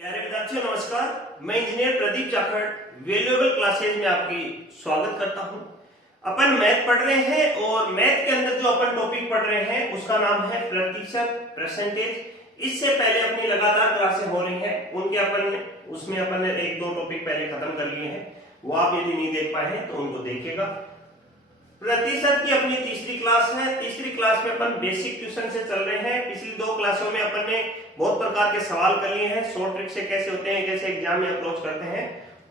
प्यारे विद्यार्थियों नमस्कार। मैं engineer Pradeep Jakhar valuable classes में आपकी स्वागत करता हूं। अपन मैथ पढ़ रहे हैं और मैथ के अंदर जो अपन टॉपिक पढ़ रहे हैं उसका नाम है प्रतिशत, परसेंटेज। इससे पहले अपनी लगातार क्लासें हो रही हैं, उसमें अपन ने एक दो टॉपिक पहले खत्म कर लिए हैं। वो आप यदि नहीं देख पाए हैं तो उनको देखिएगा। प्रतिशत की अपनी तीसरी क्लास है। तीसरी क्लास में अपन बेसिक ट्यूशन से चल रहे हैं। पिछली दो क्लासों में अपन ने बहुत प्रकार के सवाल कर लिए हैं, शॉर्ट ट्रिक से कैसे होते हैं, कैसे एग्जाम में अप्रोच करते हैं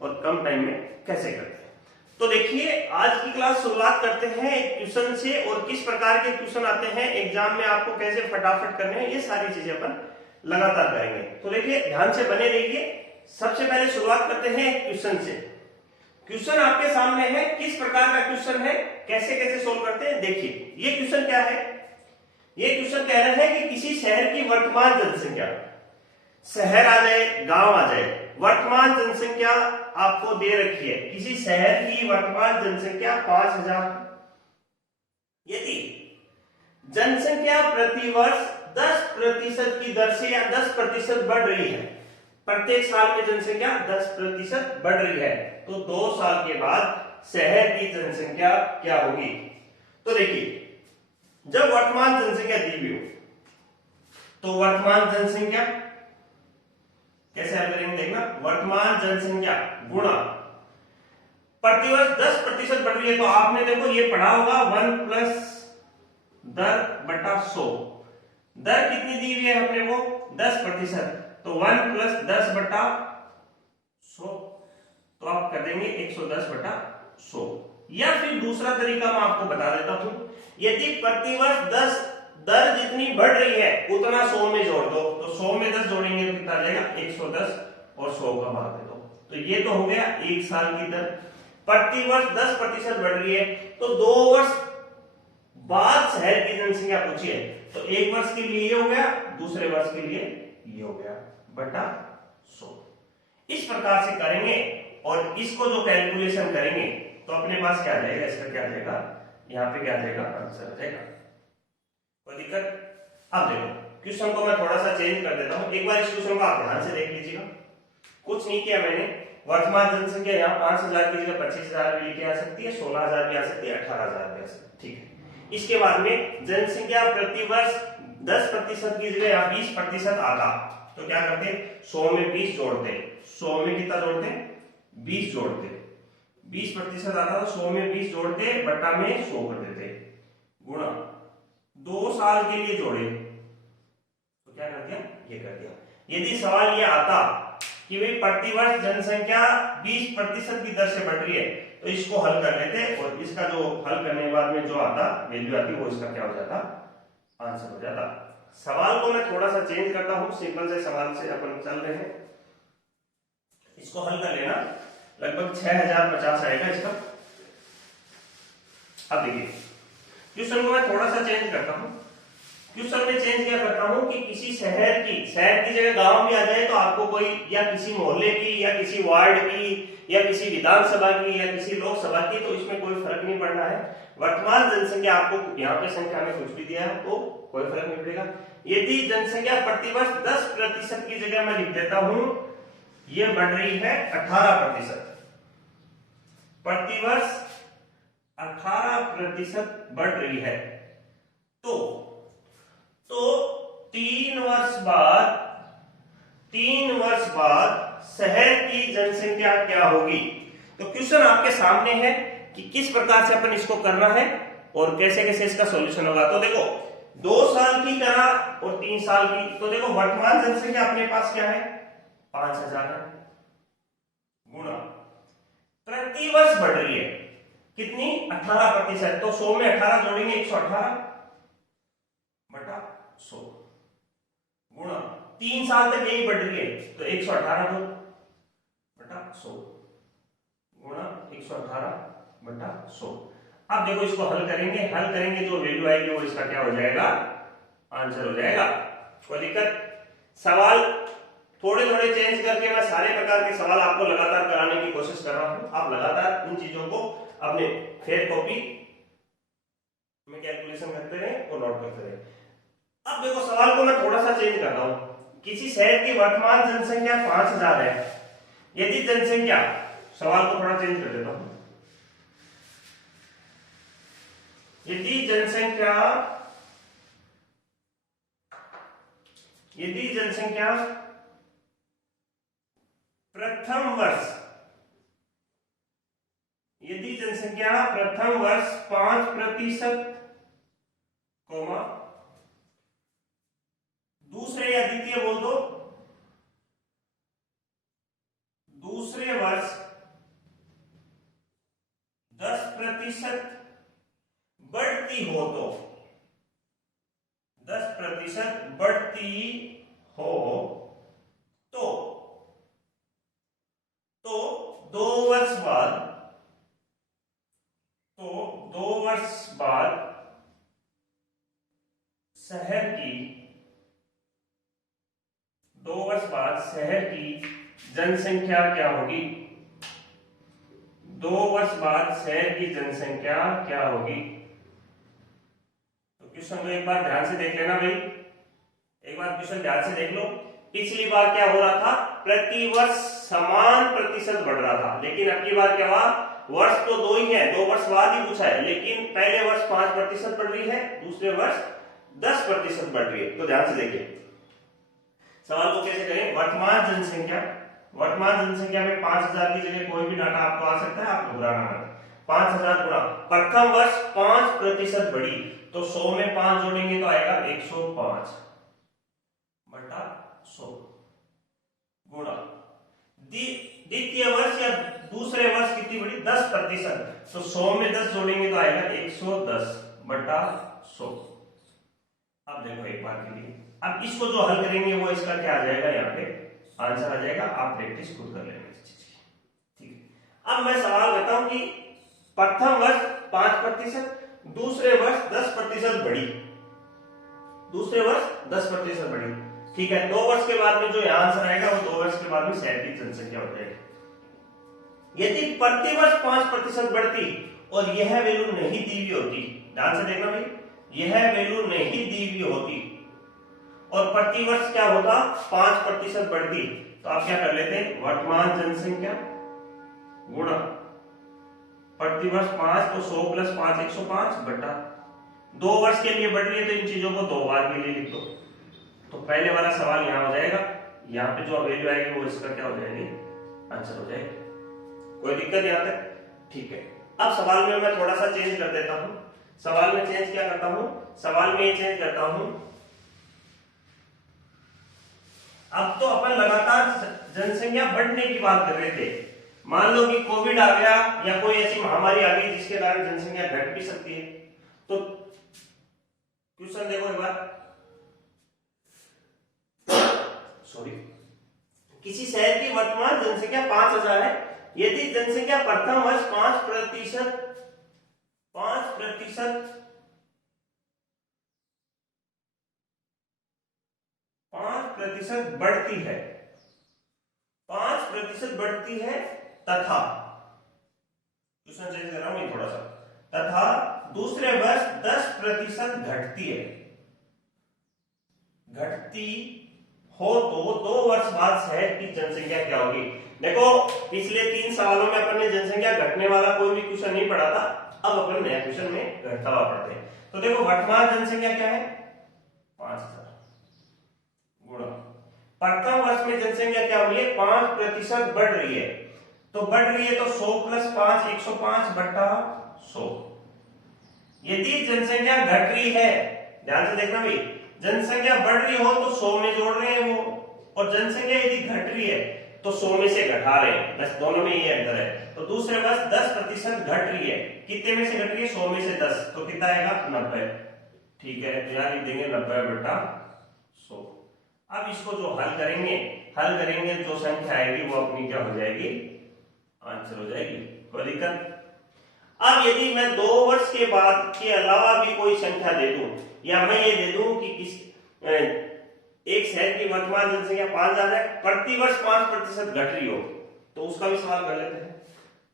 और कम टाइम में कैसे करते हैं। तो देखिए आज की क्लास शुरुआत करते हैं एक ट्यूशन से, और किस प्रकार के ट्यूशन आते हैं एग्जाम में, आपको कैसे फटाफट करने हैं, ये सारी चीजें अपन लगातार करेंगे। तो देखिए ध्यान से बने रहिए। सबसे पहले शुरुआत करते हैं एक ट्यूशन से। क्वेश्चन आपके सामने है, किस प्रकार का क्वेश्चन है, कैसे कैसे सोल्व करते हैं। देखिए ये क्वेश्चन क्या है, ये क्वेश्चन कह रहा है कि किसी शहर की वर्तमान जनसंख्या, शहर आ जाए गांव आ जाए, वर्तमान जनसंख्या आपको दे रखी है। किसी शहर की वर्तमान जनसंख्या 5000, यदि जनसंख्या प्रतिवर्ष 10% की दर से या 10% बढ़ रही है, प्रत्येक साल में जनसंख्या 10% बढ़ रही है, तो 2 साल के बाद शहर की जनसंख्या क्या होगी। तो देखिए जब वर्तमान जनसंख्या दी हुई हो तो वर्तमान जनसंख्या कैसे हल करेंगे देखना। वर्तमान जनसंख्या गुणा प्रतिवर्ष 10% बढ़ रही है, तो आपने देखो ये पढ़ा होगा 1 प्लस दर बटा 100। दर कितनी दी हुई है अपने को 10%, तो 1 प्लस 10 बटा 100, तो आप कर देंगे 110 बटा 100। या फिर दूसरा तरीका मैं आपको बता देता हूं, यदि प्रतिवर्ष 10 दर जितनी बढ़ रही है उतना 100 में जोड़ दो, तो 100 में 10 जोड़ेंगे तो कितना आ जाएगा 110 और 100 का भाग दे दो। तो ये तो हो गया एक साल की दर। प्रतिवर्ष 10% बढ़ रही है, तो 2 वर्ष बाद शहर की जनसंख्या पूछी है, तो एक वर्ष के लिए ये हो गया, दूसरे वर्ष के लिए ये हो गया बटा 100। इस प्रकार से करेंगे और इसको जो कैलकुलेशन करेंगे तो अपने पास क्या आ जाएगा, इसका क्या आ जाएगा, यहाँ पे क्या आ जाएगा, आंसर आ जाएगा। कोई दिक्कत। अब देखो क्वेश्चन को मैं थोड़ा सा चेंज कर देता हूं। एक बार इस क्वेश्चन को आप ध्यान से देख लीजिएगा। कुछ नहीं किया मैंने, वर्तमान जनसंख्या यहाँ 5000 की जगह 25000 भी लिखे आ सकती है, 16000 भी आ सकती है, 18000 भी आ सकती है, ठीक है। इसके बाद में जनसंख्या प्रतिवर्ष 10% की जगह यहाँ 20% आता, तो क्या करते, 100 में 20 जोड़ते, 100 में कितना जोड़ते, 20 जोड़ते, 20% आता तो 100 में 20 जोड़ते, बट्टा में 100 कर देते, गुणा 2 साल के लिए जोड़े, तो क्या कर दिया, ये कर दिया। यदि सवाल ये आता कि भाई प्रतिवर्ष जनसंख्या 20% की दर से बढ़ रही है, तो इसको हल कर लेते और इसका जो हल करने के बाद में जो आता वैल्यू आती वो इसका क्या हो जाता, आंसर हो जाता। सवाल को मैं थोड़ा सा चेंज करता हूं, सिंपल से सवाल से अपन चल रहे हैं। इसको हल कर लेना, लगभग 6050 आएगा इसका। अब देखिए क्वेश्चन को मैं थोड़ा सा चेंज करता हूं। क्वेश्चन में चेंज क्या करता हूं कि किसी शहर की जगह गांव भी आ जाए, तो आपको कोई या किसी मोहल्ले की या किसी वार्ड की या किसी विधानसभा की या किसी लोकसभा की, तो इसमें कोई फर्क नहीं पड़ना है। वर्तमान जनसंख्या आपको यहाँ पे संख्या में कुछ भी दिया है तो कोई फर्क नहीं पड़ेगा। यदि जनसंख्या प्रतिवर्ष 10% की जगह मैं लिख देता हूं, ये बढ़ रही है 18%, प्रतिवर्ष 18% बढ़ रही है, तो 3 वर्ष बाद शहर की जनसंख्या क्या होगी। तो क्वेश्चन आपके सामने है कि किस प्रकार से अपन इसको करना है और कैसे कैसे इसका सॉल्यूशन होगा। तो देखो 2 साल की तरह और 3 साल की, तो देखो वर्तमान जनसंख्या अपने पास क्या है 5000 है, गुणा प्रतिवर्ष बढ़ रही है कितनी 18%, तो 100 में 18 जोड़ेंगे 118 बटा 100, गुणा 3 साल तक यही बढ़ रही है, तो 118 दो बटा 100, गुणा 118 बटा 100। अब देखो इसको हल करेंगे जो वैल्यू आएगी वो इसका क्या हो जाएगा, आंसर हो जाएगा। कोई दिक्कत। सवाल थोड़े थोड़े चेंज करके मैं सारे प्रकार के सवाल आपको लगातार कराने की कोशिश कर रहा हूं। आप लगातार इन चीजों को अपने फेयर कॉपी में कैलकुलेशन करते रहे और नोट करते रहे। अब देखो सवाल को मैं थोड़ा सा चेंज करता हूं। किसी शहर की वर्तमान जनसंख्या 5000 है, यदि जनसंख्या, सवाल को थोड़ा चेंज कर देता हूं, यदि जनसंख्या प्रथम वर्ष, यदि जनसंख्या प्रथम वर्ष 5%, दूसरे या द्वितीय बोल दो, दूसरे वर्ष 10% बढ़ती हो, तो 10% बढ़ती हो तो 2 वर्ष बाद, शहर की 2 वर्ष बाद शहर की जनसंख्या क्या होगी? 2 वर्ष बाद शहर की जनसंख्या क्या होगी? तो क्वेश्चन को एक बार ध्यान से देख लेना भाई, एक बार क्वेश्चन ध्यान से देख लो। पिछली बार क्या हो रहा था? प्रति वर्ष समान प्रतिशत बढ़ रहा था, लेकिन अब की बार क्या हुआ? वर्ष तो 2 ही है, 2 वर्ष बाद ही पूछा है, लेकिन पहले वर्ष 5% बढ़ रही है, दूसरे वर्ष 10% बढ़ रही है। तो ध्यान से देखिए सवाल को कैसे करें। वर्तमान जनसंख्या में 5000 की जगह कोई भी डाटा आपको आ सकता है, आप घबराना मत। 5000 गुणा प्रथम वर्ष 5% बढ़ी, तो 100 में 5 जोड़ेंगे तो आएगा 105 बटा 100 गुणा द्वितीय वर्ष या दूसरे वर्ष कितनी बढ़ी? 10%, तो 100 में 10 जोड़ेंगे तो आएगा 110 बटा 100। अब देखो एक बार के लिए, अब इसको जो हल करेंगे वो इसका क्या आ जाएगा, यहाँ पे आंसर आ जाएगा। आप प्रैक्टिस खुद कर लेना इस चीज की, ठीक है। अब मैं सवाल करता हूं कि प्रथम वर्ष 5%, दूसरे वर्ष 10% बढ़ी, दूसरे वर्ष 10% बढ़ी, ठीक है। 2 वर्ष के बाद में जो यहाँ आंसर आएगा वो 2 वर्ष के बाद में शहर की जनसंख्या हो जाएगी। यदि प्रति वर्ष 5% बढ़ती और यह वैल्यू नहीं दी हुई होती, ध्यान से देखना भाई, यह वैल्यू नहीं दी हुई होती और प्रति वर्ष क्या होता? 5% बढ़ती, तो आप क्या कर लेते? वर्तमान जनसंख्या गुणा प्रति वर्ष 5, तो 100 प्लस 5 105 बटा 2 वर्ष के लिए बढ़ रही है, तो इन चीजों को 2 बार के लिए लिख दो। तो पहले वाला सवाल यहाँ हो जाएगा, यहाँ पे जो वैल्यू आएगी वो इसका क्या हो जाएगी? आंसर हो जाएगा। कोई दिक्कत यहाँ तक? ठीक है। अब सवाल में मैं थोड़ा सा चेंज कर देता हूं। सवाल में चेंज क्या करता हूं? सवाल में ये चेंज करता हूं, अब तो अपन लगातार जनसंख्या बढ़ने की बात कर रहे थे। मान लो कि कोविड आ गया या कोई ऐसी महामारी आ गई जिसके कारण जनसंख्या घट भी सकती है। तो क्वेश्चन देखो एक बार, सॉरी, किसी शहर की वर्तमान जनसंख्या 5000 है, यदि जनसंख्या प्रथम वर्ष 5% बढ़ती है, 5% बढ़ती है, तथा, क्वेश्चन चेंज कर रहा हूं थोड़ा सा, तथा दूसरे वर्ष 10% घटती है, घटती हो तो 2 वर्ष बाद शहर की जनसंख्या क्या होगी? देखो पिछले 3 सवालों में अपन ने जनसंख्या घटने वाला कोई भी क्वेश्चन नहीं पढ़ा था, अब अपन नया क्वेश्चन में घटता हुआ पढ़ते हैं। तो देखो वर्तमान जनसंख्या क्या है? 5000 गुणा प्रथम वर्ष में जनसंख्या क्या हो रही है? 5% बढ़ रही है, तो बढ़ रही है तो 100 प्लस 5 105 बटा 100। यदि जनसंख्या घट रही है, ध्यान से देखना भाई, जनसंख्या बढ़ रही हो तो 100 में जोड़ रहे हैं वो, और जनसंख्या यदि घट रही है तो 100 में से घटा रहे हैं, बस दोनों में ये अंतर है। तो दूसरे वर्ष 10% घट रही है, कितने में से घट रही है? 100 में से 10, तो कितना आएगा? 90, ठीक है। तो यहाँ लिख देंगे 90 बटा 100। अब इसको जो हल करेंगे जो संख्या आएगी वो अपनी क्या हो जाएगी? आंसर हो जाएगी। कोई दिक्कत? अब यदि मैं 2 वर्ष के बाद के अलावा भी कोई संख्या दे दूं, या मैं ये दे दूं कि एक शहर की वर्तमान जनसंख्या 5000 है, प्रति वर्ष 5% घट रही हो, तो उसका भी सवाल कर लेते हैं।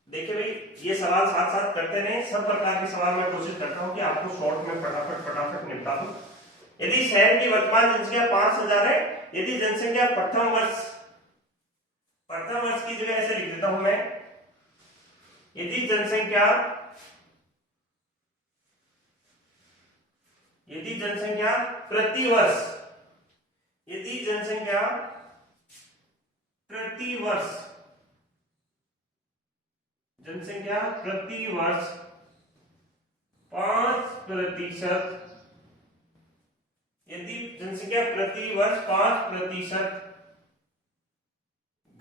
देखिए भाई, ये सवाल साथ साथ करते रहे, सब प्रकार के सवाल मैं कोशिश करता हूं कि आपको शॉर्ट में फटाफट निपटा दूं। यदि शहर की वर्तमान जनसंख्या 5000 है यदि जनसंख्या प्रथम वर्ष की जगह ऐसे लिख देता हूं मैं, यदि जनसंख्या प्रतिवर्ष जनसंख्या प्रतिवर्ष 5%, यदि जनसंख्या प्रतिवर्ष 5%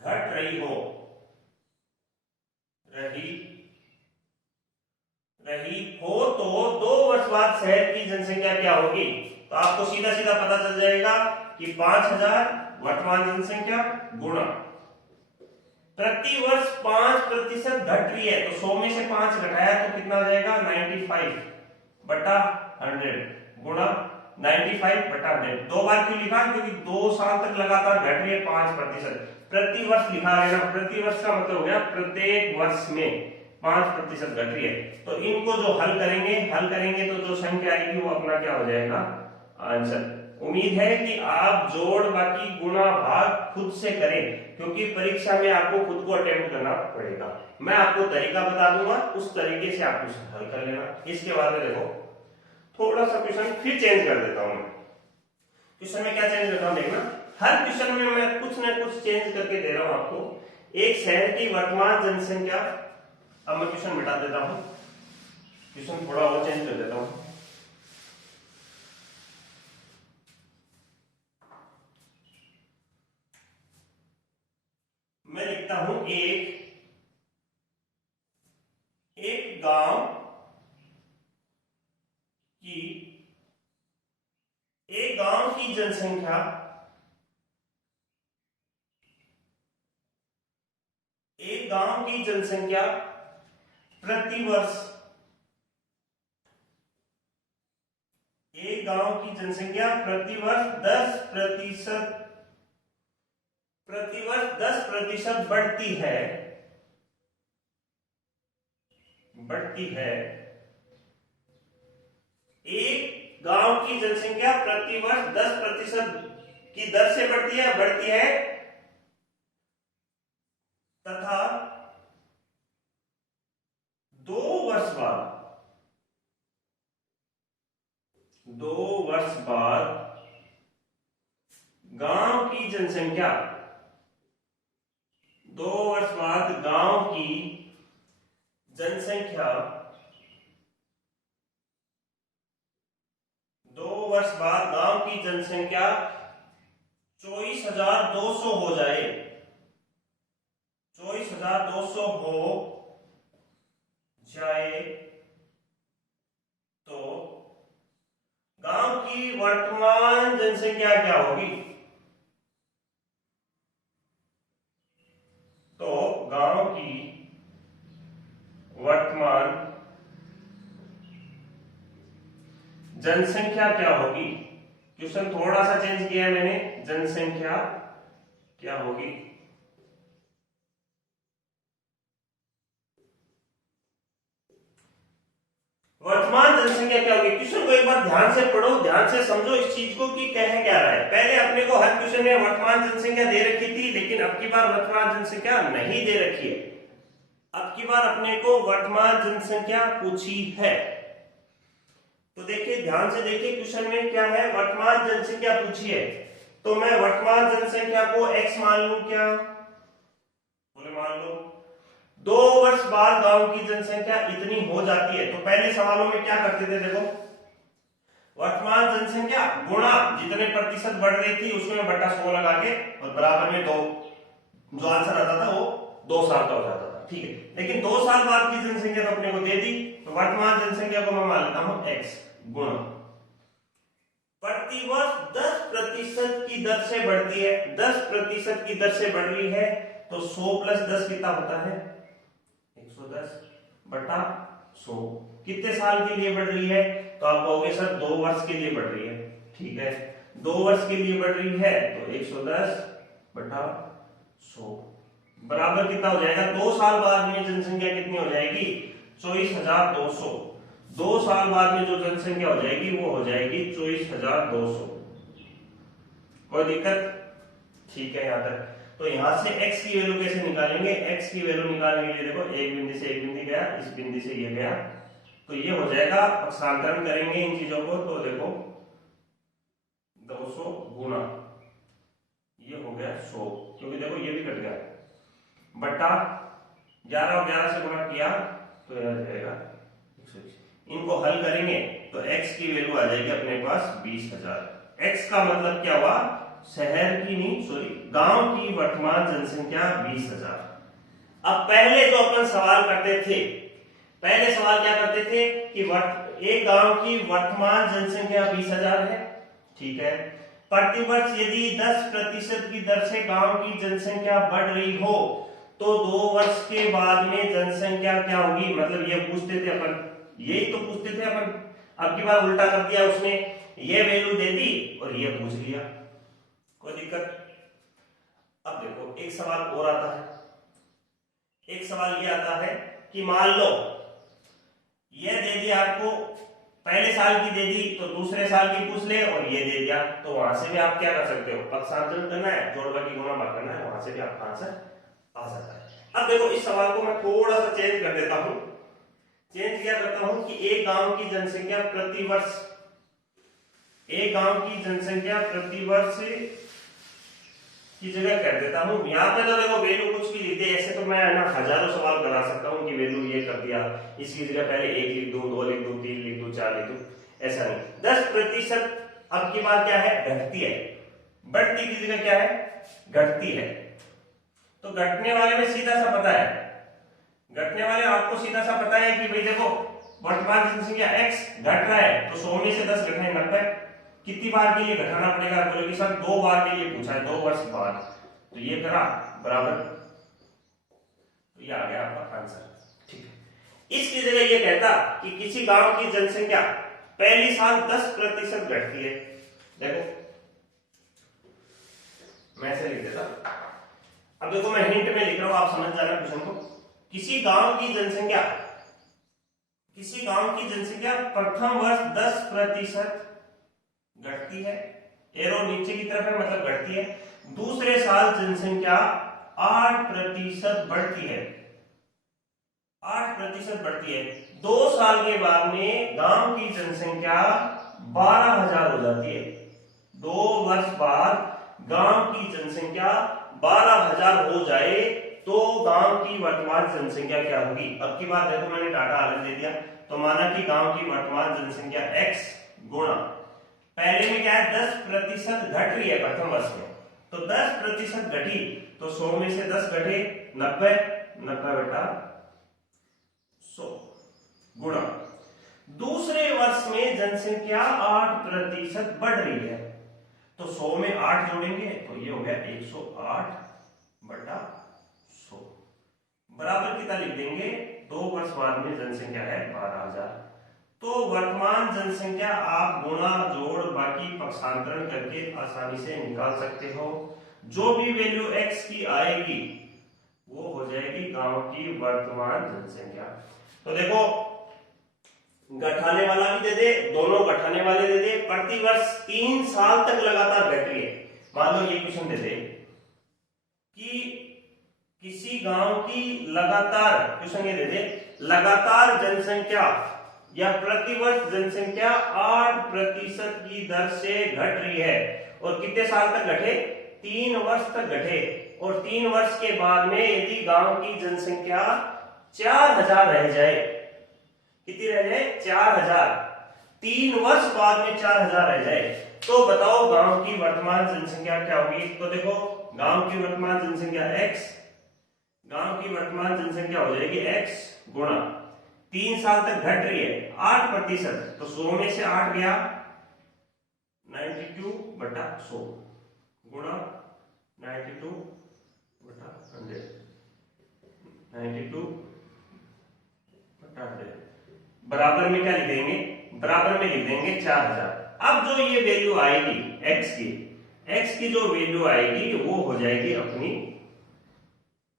घट रही हो तो 2 वर्ष बाद शहर की जनसंख्या क्या होगी? तो आपको सीधा सीधा पता चल जाएगा कि 5000 वर्तमान जनसंख्या गुणा प्रतिवर्ष 5% घट रही है, तो 100 में से 5 घटाया तो कितना आ जाएगा? 95/100 गुणा 95/100। 2 बार क्यों लिखा? क्योंकि 2 साल तक लगातार घट रही है 5%। प्रतिवर्ष लिखा है ना, प्रतिवर्ष का मतलब हो गया प्रत्येक वर्ष में 5% घट रही है। तो इनको जो हल करेंगे तो जो संख्या आएगी वो अपना क्या हो जाएगा? आंसर। उम्मीद है कि आप जोड़ बाकी गुणा भाग खुद से करें, क्योंकि परीक्षा में आपको खुद को अटेम्प्ट करना पड़ेगा। मैं आपको तरीका बता दूंगा, उस तरीके से आप क्वेश्चन हल कर लेना। इसके बाद में देखो थोड़ा सा क्वेश्चन फिर चेंज कर देता हूं। क्वेश्चन में क्या चेंज करता हूं देखना, हर क्वेश्चन में मैं कुछ ना कुछ चेंज करके दे रहा हूं आपको। एक शहर की वर्तमान जनसंख्या, अब मैं क्वेश्चन मिटा देता हूं, क्वेश्चन थोड़ा और चेंज कर देता हूं। मैं लिखता हूं एक गांव की जनसंख्या प्रतिवर्ष 10% बढ़ती है। एक गांव की जनसंख्या प्रतिवर्ष 10% की दर से बढ़ती है तथा 2 वर्ष बाद गांव की जनसंख्या 2 वर्ष बाद गांव की जनसंख्या 24,200 हो जाए, 24,200 हो जाए तो गांव की वर्तमान जनसंख्या क्या होगी? तो गांव की वर्तमान जनसंख्या क्या होगी? क्वेश्चन थोड़ा सा चेंज किया है मैंने, जनसंख्या क्या होगी? वर्तमान जनसंख्या क्या होगी? क्वेश्चन को एक बार ध्यान से पढ़ो, ध्यान से समझो इस चीज को कि कह क्या रहा है। पहले अपने को हर क्वेश्चन में वर्तमान जनसंख्या दे रखी थी, लेकिन अब की बार वर्तमान जनसंख्या नहीं दे रखी है। अब की बार अपने को वर्तमान जनसंख्या पूछी है। तो देखिए ध्यान से देखिए क्वेश्चन में क्या है, वर्तमान जनसंख्या पूछी है। तो मैं वर्तमान जनसंख्या को x मान लूं, क्या बोले मान लो 2 वर्ष बाद गांव की जनसंख्या इतनी हो जाती है। तो पहले सवालों में क्या करते थे, देखो वर्तमान जनसंख्या गुणा जितने प्रतिशत बढ़ रही थी उसमें बटा 100 लगा के और बराबर में 2, जो आंसर आता था वो 2 साल का हो जाता था। ठीक है, लेकिन 2 साल बाद की जनसंख्या तो अपने को दे दी, तो वर्तमान जनसंख्या को मैं मान लेता हूं x गुणा प्रतिवर्ष 10% की दर से बढ़ती है, 10% की दर से बढ़ रही है, तो 100 + 10 कितना होता है? 110 बटा 100। कितने साल के लिए बढ़ रही है? तो आप कहोगे सर 2 वर्ष के लिए बढ़ रही है। ठीक है, 2 वर्ष के लिए बढ़ रही है तो 110 बटा 100 बराबर कितना हो जाएगा? 2 साल बाद में जनसंख्या कितनी हो जाएगी? 24,200। 2 साल बाद में जो जनसंख्या हो जाएगी वो हो जाएगी 24,200। कोई दिक्कत? ठीक है यहाँ तक। तो यहाँ से x की वैल्यू कैसे निकालेंगे? x की वैल्यू निकालने के लिए देखो एक बिंदु से एक बिंदु गया, इस बिंदु से ये गया, तो ये हो जाएगा, पक्षांतरण करेंगे इन चीजों को, तो देखो 200 गुना ये हो गया 100, क्योंकि देखो ये भी कट गया, बट्टा 11 और 11 से गुणा किया तो यह आ जाएगा 120। इनको हल करेंगे तो x की वैल्यू आ जाएगी अपने पास 20,000। x का मतलब क्या हुआ? शहर की नहीं, सॉरी, गांव की वर्तमान जनसंख्या 20,000। अब पहले जो अपन सवाल करते थे, पहले सवाल क्या करते थे कि एक गांव की वर्तमान जनसंख्या 20,000 है, ठीक है, प्रतिवर्ष यदि 10% की दर से गांव की जनसंख्या बढ़ रही हो तो 2 वर्ष के बाद में जनसंख्या क्या होगी? मतलब ये पूछते थे अपन, यही तो पूछते थे अपन। अब की बार उल्टा कर दिया उसने, ये वैल्यू दे दी और ये पूछ लिया, कोई दिक्कत? अब देखो एक सवाल और आता है, एक सवाल ये आता है कि मान लो ये दे दिया आपको, पहले साल की दे दी तो दूसरे साल की पूछ ले और ये दे दिया, तो वहां से भी आप क्या कर सकते हो? पक्षांतरण करना है, जोड़ बाकी गुणा भाग करना है, वहां से भी आपका आंसर आ सकता है। अब देखो इस सवाल को मैं थोड़ा सा चेंज कर देता हूं। चेंज क्या करता हूं कि एक गांव की जनसंख्या प्रतिवर्ष, एक गांव की जनसंख्या प्रतिवर्ष की जगह कर देता हूं। यहाँ पे तो देखो वैल्यू कुछ भी लिख दे, ऐसे तो मैं ना हजारों सवाल करा सकता हूँ कि वैल्यू ये कर दिया, इसकी जगह पहले 1 लिख दूं, 2 लिख दूं, 3 लिख दूं, 4 लिख दूं, ऐसा नहीं। 10% अब की बात क्या है? घटती है, बढ़ती की जगह क्या है? घटती है। तो घटने वाले में सीधा सा पता है, घटने वाले आपको सीधा सा पता है कि भाई देखो वर्तमान जनसंख्या x घट रहा है, तो 100 में से 10 घटाए 90। कितनी बार के लिए घटाना पड़ेगा? बोले कि सर 2 बार के लिए पूछा है, 2 वर्ष बाद, तो ये करा बराबर, तो ये आ गया आपका आंसर, ठीक है। इसकी जगह ये कहता कि किसी गांव की जनसंख्या पहली साल 10% घटती है, देखो मैं ऐसे लिख देता। अब देखो मैं हिंट में लिख रहा हूं, आप समझ जाना क्वेश्चन को। किसी गांव की जनसंख्या, किसी गांव की जनसंख्या प्रथम वर्ष 10% घटती है, एरो नीचे की तरफ है मतलब घटती है। दूसरे साल जनसंख्या 8% बढ़ती है, 8% बढ़ती है। 2 साल के बाद में गांव की जनसंख्या 12,000 हो जाती है। 2 वर्ष बाद गांव की जनसंख्या 12,000 हो जाए तो गांव की वर्तमान जनसंख्या क्या होगी? अब की बात देखो मैंने डाटा अलग दे दिया, तो माना कि गांव की वर्तमान जनसंख्या x गुणा, पहले में क्या है? 10% घट रही है प्रथम वर्ष में, तो 10% घटी तो 100 में से 10 घटे 90, 90 बटा 100 गुणा दूसरे वर्ष में जनसंख्या 8% बढ़ रही है, तो 100 में 8 जोड़ेंगे तो ये हो गया 108 बटा 100 बराबर कितना लिख देंगे? 2 वर्ष बाद में जनसंख्या है 12,000। तो वर्तमान जनसंख्या आप गुणा जोड़ बाकी पक्षांतरण करके आसानी से निकाल सकते हो। जो भी वैल्यू x की आएगी वो हो जाएगी गांव की वर्तमान जनसंख्या। तो देखो घटाने वाला भी दे दे, दोनों घटाने वाले दे दे, प्रति वर्ष 3 साल तक लगातार घट रही है। मान लो ये क्वेश्चन दे दे कि किसी गांव की लगातार, क्वेश्चन ये दे दे, लगातार जनसंख्या या प्रतिवर्ष जनसंख्या 8% की दर से घट रही है, और कितने साल तक घटे? 3 वर्ष तक घटे, और 3 वर्ष के बाद में यदि गांव की जनसंख्या 4,000 रह जाए, कितनी रह जाए? 4,000, 3 वर्ष बाद में 4,000 रह जाए, तो बताओ गांव की वर्तमान जनसंख्या क्या होगी? तो देखो गांव की वर्तमान जनसंख्या x, गांव की वर्तमान जनसंख्या हो जाएगी x गुणा 3 साल तक घट रही है 8%, तो 100 में से 8 गया 92 बटा 100 गुणा 92 बटा 100, 92 बटा 100 बराबर में क्या लिख देंगे? बराबर में लिख देंगे 4,000। अब जो ये वैल्यू आएगी x की जो वैल्यू आएगी वो हो जाएगी अपनी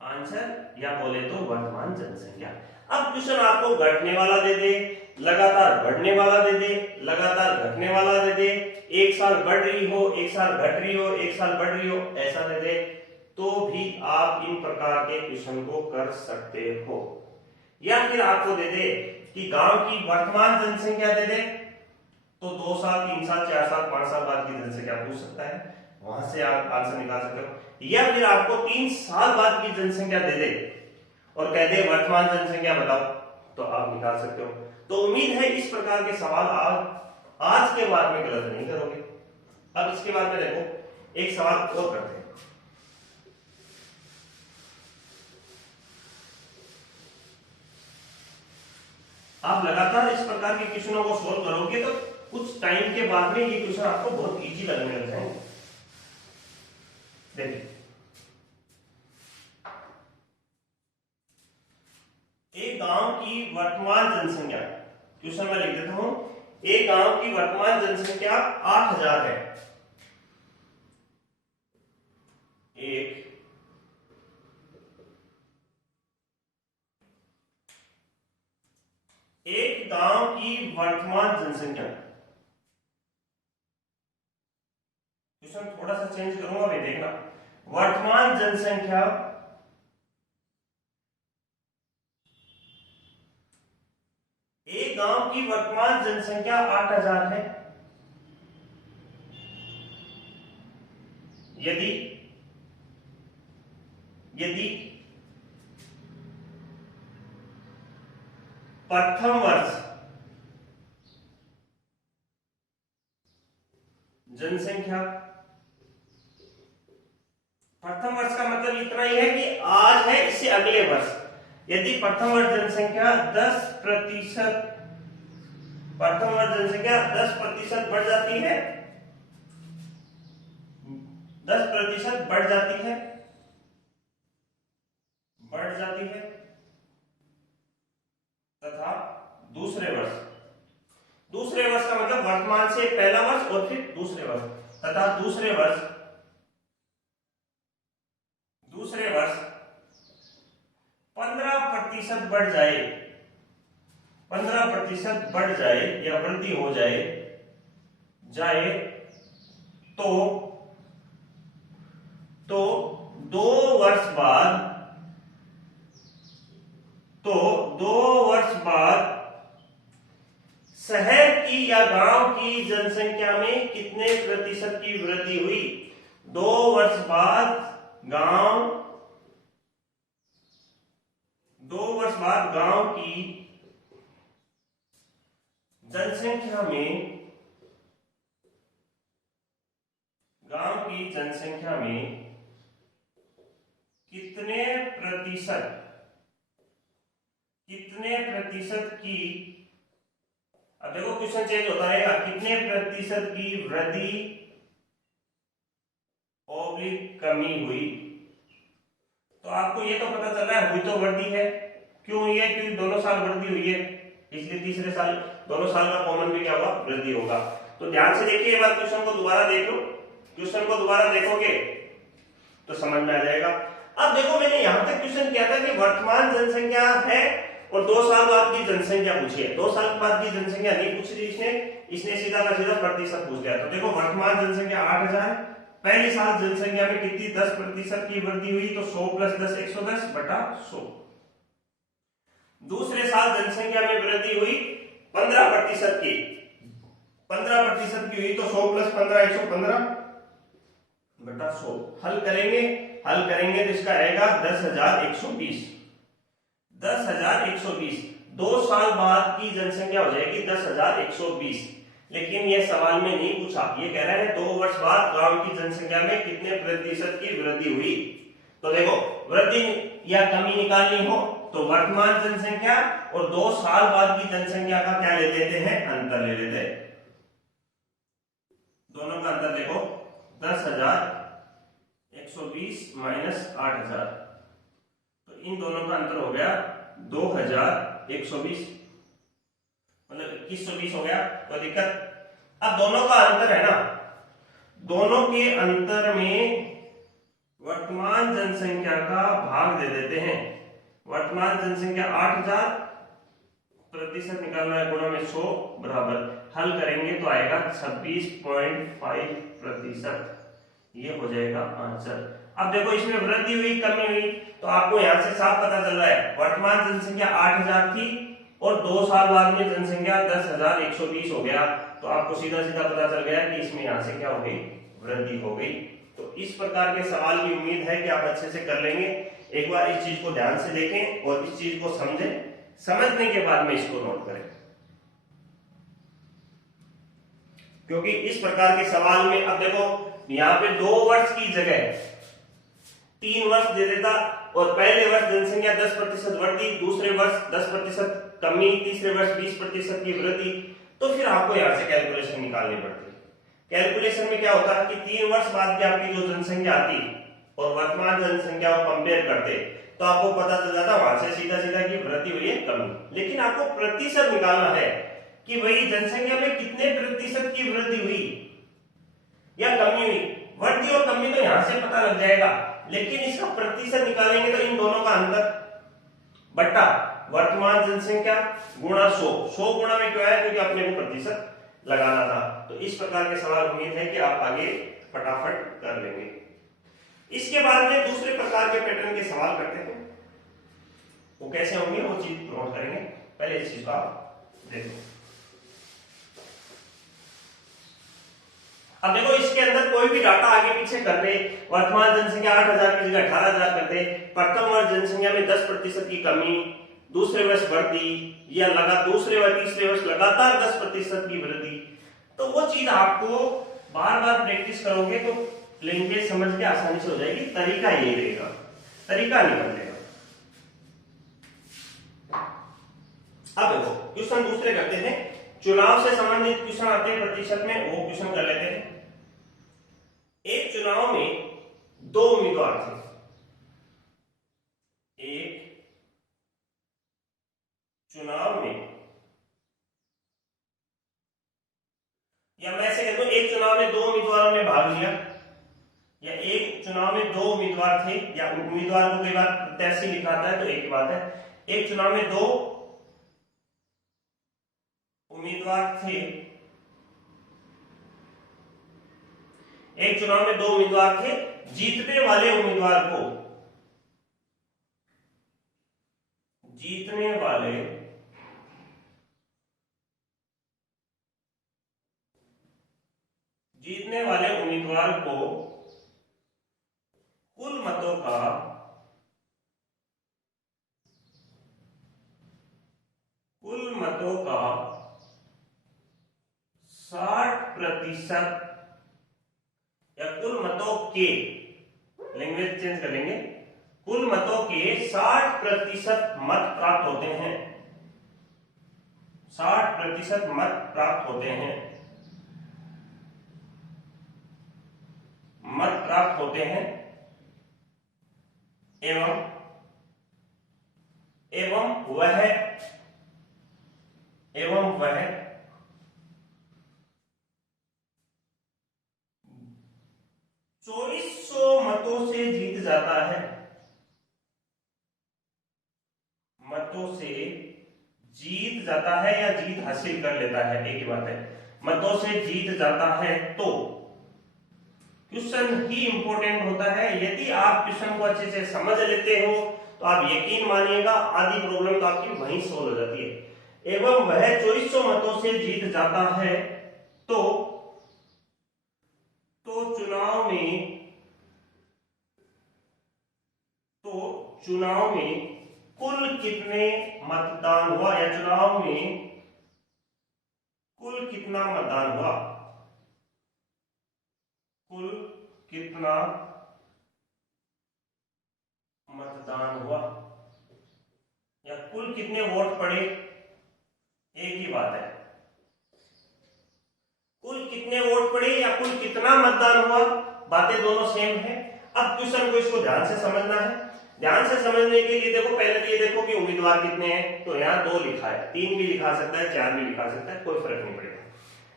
आंसर, या बोले तो वर्तमान जनसंख्या। अब क्वेश्चन आपको घटने वाला दे दे लगातार बढ़ने वाला दे दे, लगातार घटने वाला दे दे, एक साल बढ़ रही हो, एक साल घट रही हो, एक साल बढ़ रही हो, ऐसा दे दे, तो भी आप इन प्रकार के क्वेश्चन को कर सकते हो। या फिर आपको दे दे कि गांव की वर्तमान जनसंख्या दे दे, तो 2 साल, 3 साल, 4 साल, 5 साल बाद की जनसंख्या पूछ सकता है, वहां से आप आंसर निकाल सकते हो। या फिर आपको 3 साल बाद की जनसंख्या दे दे और कह दे वर्तमान जनसंख्या बताओ, तो आप निकाल सकते हो। तो उम्मीद है इस प्रकार के सवाल आप आज के बाद में गलत नहीं करोगे। अब इसके बाद में देखो एक सवाल और करते हैं। आप लगातार इस प्रकार के क्वेश्चनों को सोल्व करोगे तो कुछ टाइम के बाद में ये क्वेश्चन आपको बहुत इजी लगने लग जाएंगे। देखिए, एक गांव की वर्तमान जनसंख्या, क्वेश्चन में लिख देता हूं, एक गांव की वर्तमान जनसंख्या 8000 है। एक गांव की वर्तमान जनसंख्या, क्वेश्चन थोड़ा सा चेंज करूंगा भाई, देखना। वर्तमान जनसंख्या एक गांव की वर्तमान जनसंख्या 8000 है। यदि यदि प्रथम वर्ष जनसंख्या, प्रथम वर्ष का मतलब इतना ही है कि आज है, इससे अगले वर्ष यदि प्रथम वर्ष जनसंख्या 10%, प्रथम वर्ष जनसंख्या 10% बढ़ जाती है, 10% बढ़ जाती है, तथा दूसरे वर्ष का मतलब वर्तमान से पहला वर्ष और फिर दूसरे वर्ष, तथा दूसरे वर्ष 15% बढ़ जाए, 15% बढ़ जाए या वृद्धि हो जाए तो 2 वर्ष बाद, शहर की या गांव की जनसंख्या में कितने प्रतिशत की वृद्धि हुई? 2 वर्ष बाद गांव की जनसंख्या में कितने प्रतिशत की, अब देखो क्वेश्चन चेंज होता रहेगा, कितने प्रतिशत की वृद्धि ऑब्लिक कमी हुई? तो आपको ये तो पता चल रहा है हुई तो वृद्धि है, क्यों हुई है? क्योंकि दोनों साल वृद्धि हुई है, इसलिए तीसरे साल दोनों साल का कॉमन भी क्या होगा? वृद्धि होगा। तो ध्यान से देखिए, एक बार क्वेश्चन को दोबारा देख लो, क्वेश्चन को दोबारा देखोगे तो समझ में आ जाएगा। अब देखो, मैंने यहां तक क्वेश्चन किया था कि वर्तमान जनसंख्या है और 2 साल बाद की जनसंख्या पूछी है। 2 साल बाद की जनसंख्या नहीं पूछ रही इसने सीधा का सीधा प्रतिशत पूछ लिया। तो देखो, वर्तमान जनसंख्या 8000, पहले साल जनसंख्या में कितनी 10% की वृद्धि हुई, तो 100 + 10 110 बटा 100। दूसरे साल जनसंख्या में वृद्धि हुई 15% की, 15% की हुई, तो 100 + 15 115 बटा 100। हल करेंगे तो इसका आएगा 10,120। 10,120 2 साल बाद की जनसंख्या हो जाएगी 10,120। लेकिन यह सवाल में नहीं पूछा, ये कह रहा है 2 वर्ष बाद गांव की जनसंख्या में कितने प्रतिशत की वृद्धि हुई। तो देखो, वृद्धि या कमी निकालनी हो तो वर्तमान जनसंख्या और 2 साल बाद की जनसंख्या का क्या ले लेते हैं? अंतर ले लेते हैं। दोनों का अंतर देखो, 10,120 माइनस 8,000, तो इन दोनों का अंतर हो गया 2,120, मतलब 2120 हो गया। तो दिक्कत, अब दोनों का अंतर है ना, दोनों के अंतर में वर्तमान जनसंख्या का भाग दे देते हैं। वर्तमान जनसंख्या 8000 प्रतिशत निकालना है, गुणा में 100 बराबर, हल करेंगे तो आएगा 26.5%। ये हो जाएगा आंसर। अब देखो इसमें वृद्धि हुई कमी हुई, तो आपको यहाँ से साफ पता चल रहा है वर्तमान जनसंख्या 8000 थी और 2 साल बाद में जनसंख्या 10,120 हो गया, तो आपको सीधा सीधा पता चल गया कि इसमें यहाँ से क्या हो गई, वृद्धि हो गई। तो इस प्रकार के सवाल की उम्मीद है कि आप अच्छे से कर लेंगे। एक बार इस चीज को ध्यान से देखें और इस चीज को समझें, समझने के बाद में इसको नोट करें, क्योंकि इस प्रकार के सवाल में अब देखो यहाँ पे 2 वर्ष की जगह 3 वर्ष दे देता और पहले वर्ष जनसंख्या 10% वृद्धि, दूसरे वर्ष 10% कमी, तीसरे वर्ष 20% की वृद्धि, तो फिर आपको यहाँ से कैलकुलेशन निकालनी पड़ती है। कैलकुलेशन में क्या होता है कि 3 वर्ष बाद की आपकी जो जनसंख्या आती और वर्तमान जनसंख्या को कंपेयर करते तो आपको पता चल जाता वहां से सीधा सीधा की वृद्धि हुई है कमी। लेकिन आपको प्रतिशत निकालना है कि भाई जनसंख्या में कितने प्रतिशत की वृद्धि हुई या कमी हुई। वृद्धि और कमी तो यहां से पता लग जाएगा, लेकिन इसका प्रतिशत निकालेंगे तो इन दोनों का अंतर बट्टा वर्तमान जनसंख्या गुणा 100 गुणा में क्यों आया, क्योंकि अपने को प्रतिशत लगाना था। तो इस प्रकार के सवाल उम्मीद है कि आप आगे फटाफट कर लेंगे। इसके बाद में दूसरे प्रकार के पैटर्न के सवाल करते हैं, वो कैसे होंगे वो चीज नोट करेंगे। पहले इस चीज को आप देखो। अब देखो इसके अंदर कोई भी डाटा आगे पीछे कर दे, वर्तमान जनसंख्या 8000 की जगह 18000 कर दे, प्रथम वर्ष जनसंख्या में 10% की कमी, दूसरे वर्ष वृद्धि या दूसरे व तीसरे वर्ष लगातार 10% की वृद्धि, तो वो चीज आपको बार बार प्रैक्टिस करोगे तो लैंग्वेज समझ के आसानी से हो जाएगी। तरीका यही रहेगा, तरीका नहीं बदलेगा। अब देखो क्वेश्चन दूसरे करते हैं, चुनाव से संबंधित क्वेश्चन आते हैं प्रतिशत में, वो क्वेश्चन कर लेते हैं। एक चुनाव में 2 उम्मीदवार थे, एक चुनाव में, या मैं ऐसे कह दूं एक चुनाव में 2 उम्मीदवारों ने भाग लिया, या एक चुनाव में 2 उम्मीदवार थे, या उम्मीदवार को कई बार प्रत्याशी लिखाता है तो एक ही बात है। एक चुनाव में 2 उम्मीदवार थे, एक चुनाव में 2 उम्मीदवार थे, जीतने वाले उम्मीदवार को, जीतने वाले उम्मीदवार को कुल मतों का 60% या कुल मतों के, लैंग्वेज चेंज कर लेंगे, कुल मतों के 60% मत प्राप्त होते हैं, 60% मत प्राप्त होते हैं, मत प्राप्त होते हैं, एवं वह 2400 मतों से जीत जाता है, मतों से जीत जाता है या जीत हासिल कर लेता है, एक ही बात है, मतों से जीत जाता है। तो क्वेश्चन ही इंपॉर्टेंट होता है। यदि आप क्वेश्चन को अच्छे से समझ लेते हो तो आप यकीन मानिएगा आधी प्रॉब्लम तो आपकी वहीं सोल्व हो जाती है। एवं वह 2400 मतों से जीत जाता है तो चुनाव में कुल कितने मतदान हुआ, या चुनाव में कुल कितना मतदान हुआ, कुल कितना मतदान हुआ, या कुल कितने वोट पड़े, एक ही बात है। कुल कितने वोट पड़े या कुल कितना मतदान हुआ, बातें दोनों सेम है। अब क्वेश्चन को इसको ध्यान से समझना है। ध्यान से समझने के लिए देखो, पहले तो ये देखो कि उम्मीदवार कितने हैं, तो यहाँ 2 लिखा है, 3 भी लिखा सकता है, 4 भी लिखा सकता है, कोई फर्क नहीं पड़ेगा।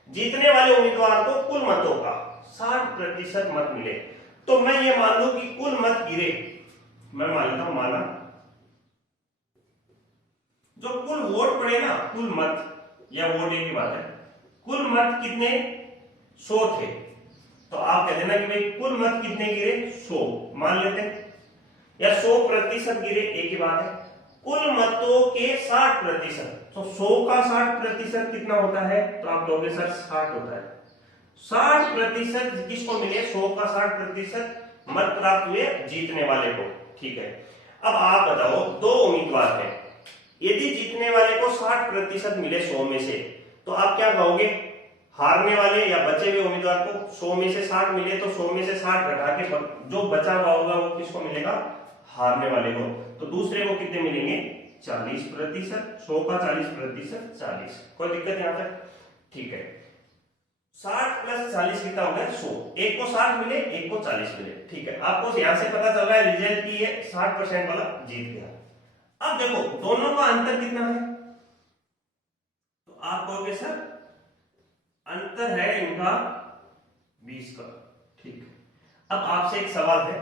जीतने वाले उम्मीदवार को कुल मतों का 60% मत मिले, तो मैं ये मान लूं कि कुल मत गिरे, मैं मान लेता हूं, माना जो कुल वोट पड़े ना, कुल मत या वोट एक ही बात है, कुल मत कितने 100 थे, तो आप कह देना कि भाई कुल मत कितने गिरे 100 मान लेते हैं, या 100% गिरे एक ही बात है। कुल मतों के 60%, तो 100 का 60% कितना होता है, तो आप कहोगे सर 60 होता है। 60% किसको मिले, 100 का 60% मत प्राप्त हुए जीतने वाले को। ठीक है, अब आप बताओ दो उम्मीदवार हैं, यदि जीतने वाले को 60% मिले 100 में से, तो आप क्या कहोगे, हारने वाले या बचे हुए उम्मीदवार को 100 में से 60 मिले, तो 100 में से 60 घटा के जो बचा हुआ होगा वो किसको मिलेगा, हारने वाले को। तो दूसरे को कितने मिलेंगे, 40%। 100 का 40%, 40। कोई दिक्कत यहाँ तक? ठीक है, 60 प्लस 40 कितना हो गया, 100। एक को 60 मिले, एक को 40 मिले। ठीक है, आपको यहां से पता चल रहा है रिजल्ट की है 60% वाला जीत गया। अब देखो दोनों का अंतर कितना है, तो आप कहोगे सर अंतर है इनका 20 का। ठीक है, अब आपसे एक सवाल है,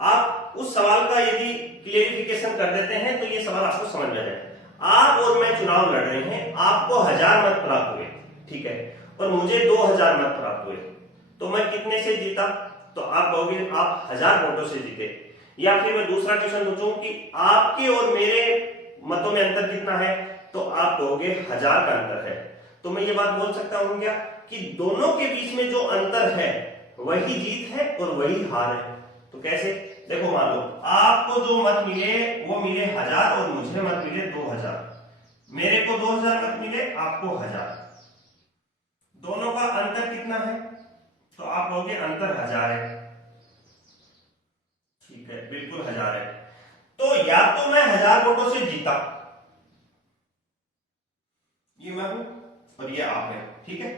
आप उस सवाल का यदि क्लियरिफिकेशन कर देते हैं तो ये सवाल आपको समझ में आ जाए। आप और मैं चुनाव लड़ रहे हैं, आपको 1000 मत प्राप्त हुए, ठीक है, और मुझे 2000 मत प्राप्त हुए, तो मैं कितने से जीता, तो आप कहोगे आप 1000 वोटों से जीते। या फिर मैं दूसरा क्वेश्चन पूछूं कि आपके और मेरे मतों में अंतर कितना है, तो आप कहोगे 1000 का अंतर है। तो मैं ये बात बोल सकता हूं क्या कि दोनों के बीच में जो अंतर है वही जीत है और वही हार है। तो कैसे, देखो मान लो आपको जो मत मिले वो मिले 1000 और मुझे मत मिले 2000, मेरे को 2000 मत मिले, आपको 1000, दोनों का अंतर कितना है, तो आप कहोगे अंतर 1000 है। ठीक है, बिल्कुल 1000 है। तो या तो मैं 1000 वोटों से जीता, ये मैं हूं और ये आप है, ठीक है,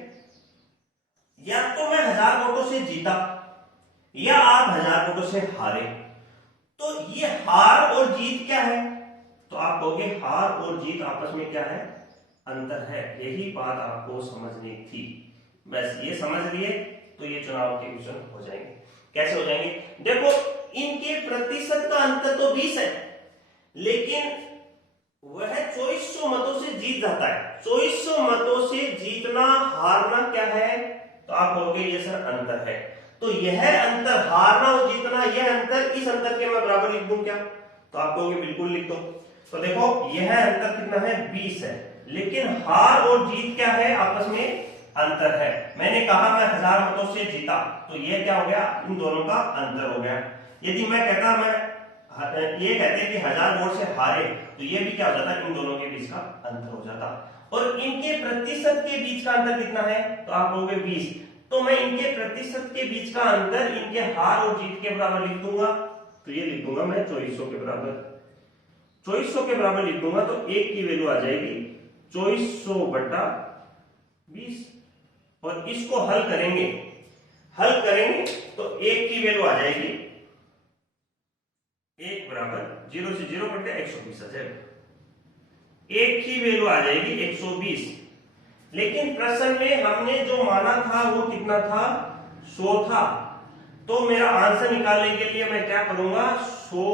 या तो मैं 1000 वोटों से जीता या आप 1000 वोटों से हारे। तो ये हार और जीत क्या है, तो आप कहोगे हार और जीत आपस में क्या है, अंतर है। यही बात आपको समझनी थी, बस ये समझ लिए तो ये चुनाव के क्वेश्चन हो जाएंगे। कैसे हो जाएंगे, देखो इनके प्रतिशत का अंतर तो 20 है, लेकिन वह 2400 मतों से जीत जाता है। 2400 मतों से जीतना हारना क्या है, तो आप कहोगे ये सर अंतर है। तो यह अंतर, हारना और जीतना, यह अंतर, इस अंतर के मैं बराबर लिख दूं क्या, तो आप कहोगे बिल्कुल लिख दो। तो देखो यह अंतर कितना है, 20 है, लेकिन हार और जीत क्या है, आपस में अंतर है। मैंने कहा मैं 1000 मतों से जीता, तो यह क्या हो गया, इन दोनों का अंतर हो गया। यदि मैं कहता मैं ये कहते कि 1000 वोट से हारे, तो ये भी क्या हो जाता, इन दोनों के बीच का अंतर हो जाता। और इनके प्रतिशत के बीच का अंतर कितना है, तो आप कहोगे 20, तो मैं इनके प्रतिशत के बीच का अंतर इनके हार और जीत के बराबर लिख दूंगा। तो ये लिख दूंगा मैं 2400 के बराबर, 2400 के बराबर लिख दूंगा, तो एक की वैल्यू आ जाएगी 2400 बटा 20। और इसको हल करेंगे, हल करेंगे तो एक की वैल्यू आ जाएगी, एक बराबर 0 से 0 कट गया 120 आ जाएगा, एक की वैल्यू आ जाएगी 120। लेकिन प्रश्न में हमने जो माना था वो कितना था, 100 था। तो मेरा आंसर निकालने के लिए मैं क्या करूंगा, 100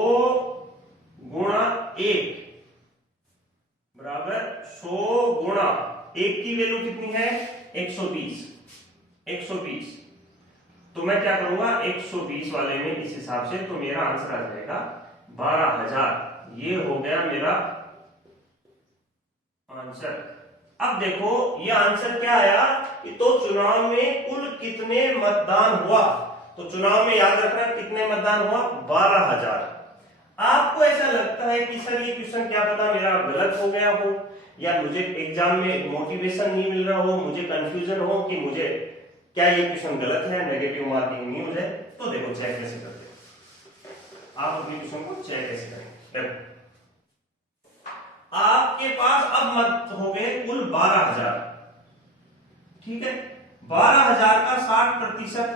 गुणा 1 बराबर 100 गुणा 1 की वैल्यू कितनी है, 120, 120। तो मैं क्या करूंगा 120 वाले में इस हिसाब से, तो मेरा आंसर आ जाएगा 12000। ये हो गया मेरा आंसर। अब देखो ये आंसर क्या आया, तो चुनाव में कुल कितने मतदान हुआ, तो चुनाव में याद रखना कितने मतदान हुआ, 12000। आपको ऐसा लगता है कि सर ये क्वेश्चन क्या पता मेरा गलत हो गया हो, या मुझे एग्जाम में मोटिवेशन नहीं मिल रहा हो, मुझे कंफ्यूजन हो कि मुझे क्या ये क्वेश्चन गलत है, नेगेटिव मार्किंग नहीं हो जाए, तो देखो चेक कैसे करते हैं, आप अपने क्वेश्चन को चेक कैसे करेंगे। आपके पास अब मत हो गए कुल 12000, ठीक है, 12000 का 60%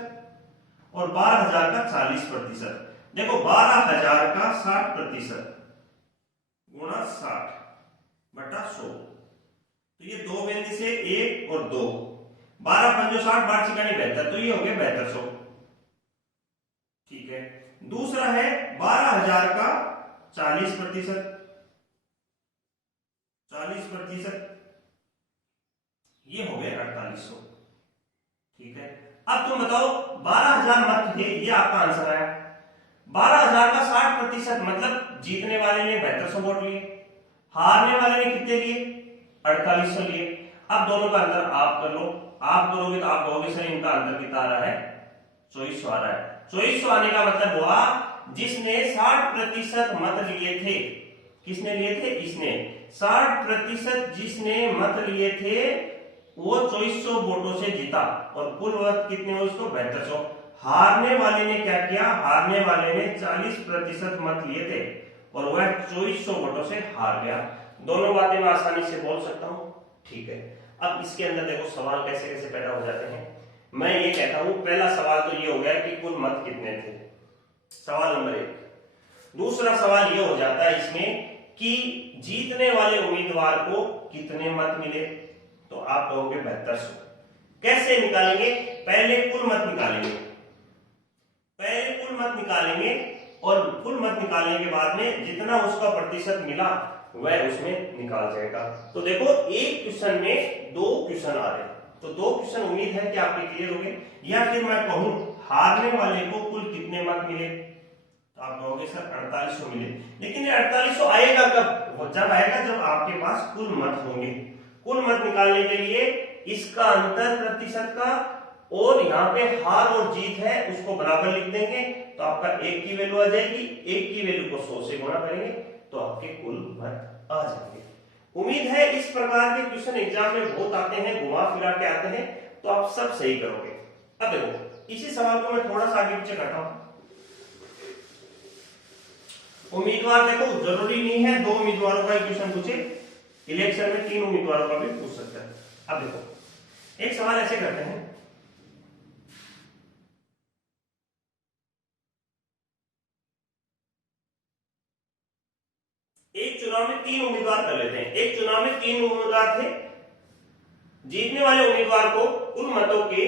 और 12000 का 40%। देखो 12000 का 60% गुणा 60 बटा 100, तो ये दो बिंदु से 1 और 2, 12 पंजो 60, 12 छिकानी 72, तो ये हो गया 7200। ठीक है, दूसरा है 12000 का 40%, 40%, ये हो गए 4800। ठीक है, अब तुम बताओ 12,000 मत थे, ये आपका आंसर आया। 12,000 का 60% मतलब जीतने वाले ने 7200 वोट लिए, हारने वाले ने कितने लिए? 4800 लिए। अब दोनों का अंतर आप कर लो, आप करोगे तो आप कहोगे सर इनका अंतर कितना आ रहा है? 2400 आ रहा है। 2400 आने का मतलब हुआ जिसने 60% मत लिए थे, किसने लिए थे? इसने 60% जिसने मत लिए थे वो 2400 वोटों से जीता, और कुल वोट कितने हुए उसको? 7200। हारने वाले ने क्या किया? हारने वाले ने 40% मत लिए थे और वह 2400 वोटों से हार गया। दोनों बातें मैं आसानी से बोल सकता हूं। ठीक है, अब इसके अंदर देखो सवाल कैसे कैसे पैदा हो जाते हैं। मैं ये कहता हूं पहला सवाल तो ये हो गया कि कुल मत कितने थे, सवाल नंबर 1। दूसरा सवाल ये हो जाता है इसमें कि जीतने वाले उम्मीदवार को कितने मत मिले, तो आप कहोगे 7200। कैसे निकालेंगे? पहले कुल मत निकालेंगे, पहले कुल मत निकालेंगे और कुल मत निकालने के बाद में जितना उसका प्रतिशत मिला वह उसमें निकाल जाएगा। तो देखो एक क्वेश्चन में 2 क्वेश्चन आ रहे हैं, तो 2 क्वेश्चन उम्मीद है कि आपके क्लियर हो गए। या फिर मैं कहूं हारने वाले को कुल कितने मत मिले, तो आप कहोगे सर 4800 मिले। लेकिन ये 4800 आएगा कब? वो जब आएगा जब आपके पास कुल मत होंगे। कुल मत निकालने के लिए इसका अंतर प्रतिशत का और यहाँ पे हार और जीत है उसको बराबर लिख देंगे, तो आपका 1 की वैल्यू आ जाएगी। 1 की वैल्यू को 100 से गुणा करेंगे तो आपके कुल मत आ जाएंगे। उम्मीद है इस प्रकार के क्वेश्चन एग्जाम में बहुत आते हैं, घुमा फिरा के आते हैं, तो आप सब सही करोगे। अब देखो इसी सवाल को मैं थोड़ा सा आगे पीछे करता हूं। उम्मीदवार देखो जरूरी नहीं है 2 उम्मीदवारों का क्वेश्चन पूछे, इलेक्शन में 3 उम्मीदवारों का भी पूछ सकता है। अब देखो एक सवाल ऐसे करते हैं, एक चुनाव में 3 उम्मीदवार कर लेते हैं। एक चुनाव में 3 उम्मीदवार थे, जीतने वाले उम्मीदवार को कुल मतों के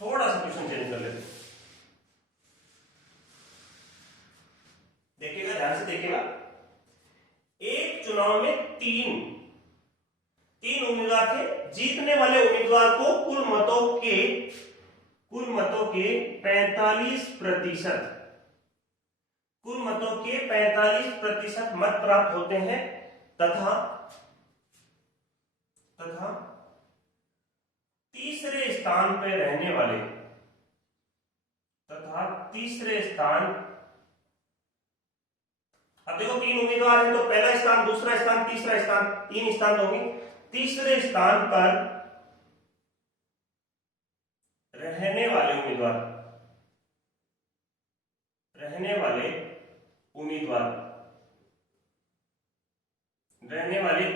थोड़ा सा क्वेश्चन चेंज कर लेते हैं, देखिएगा ध्यान से देखिएगा। एक चुनाव में तीन उम्मीदवार थे, जीतने वाले उम्मीदवार को कुल मतों के 45%, कुल मतों के 45% मत प्राप्त होते हैं तथा तीसरे स्थान पर रहने वाले अब देखो 3 उम्मीदवार हैं तो पहला स्थान, दूसरा स्थान, तीसरा स्थान, 3 स्थान होंगे। तीसरे स्थान पर रहने वाले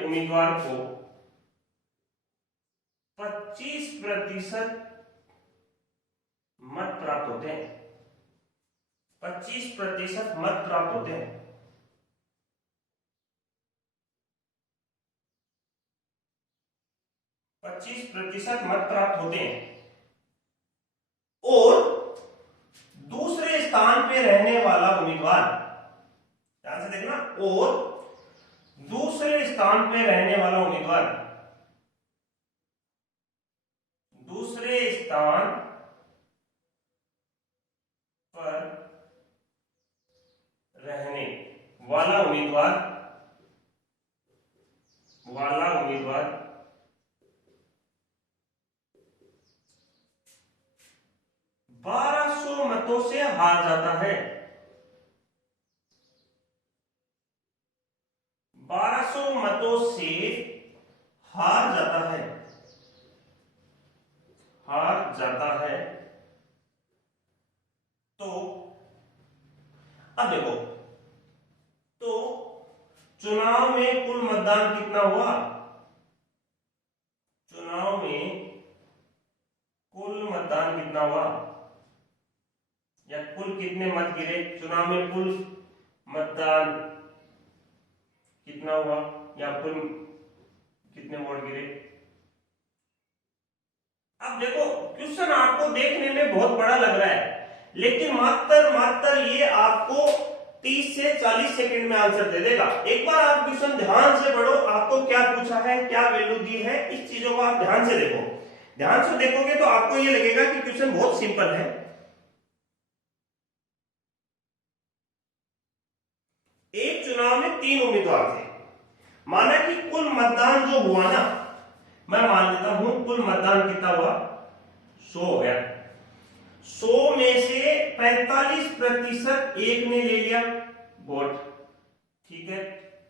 उम्मीदवार को 25% मत प्राप्त होते हैं, 25% मत प्राप्त होते हैं। 25% मत प्राप्त होते हैं और दूसरे स्थान पे रहने वाला उम्मीदवार, ध्यान से देखना, और दूसरे स्थान पे रहने वाला उम्मीदवार दूसरे स्थान पर रहने वाला उम्मीदवार 1200 मतों से हार जाता है। 1200 मतों से हार जाता है। तो अब देखो, तो चुनाव में कुल मतदान कितना हुआ? चुनाव में कुल मतदान कितना हुआ या कुल कितने मत गिरे? चुनाव में कुल मतदान कितना हुआ या कुल कितने वोट गिरे? अब देखो क्वेश्चन आपको देखने में बहुत बड़ा लग रहा है, लेकिन मात्र ये आपको 30 से 40 सेकंड में आंसर दे देगा। एक बार आप क्वेश्चन ध्यान से पढ़ो, आपको क्या पूछा है, क्या वैल्यू दी है, इस चीजों को आप ध्यान से देखो। ध्यान से देखोगे तो आपको ये लगेगा कि क्वेश्चन बहुत सिंपल है। एक चुनाव में 3 उम्मीदवार थे। माना कि कुल मतदान जो हुआ ना, मैं मान लेता हूं कुल मतदान कितना हुआ, 100 हो गया। 100 में से 45% एक ने ले लिया वोट, ठीक है,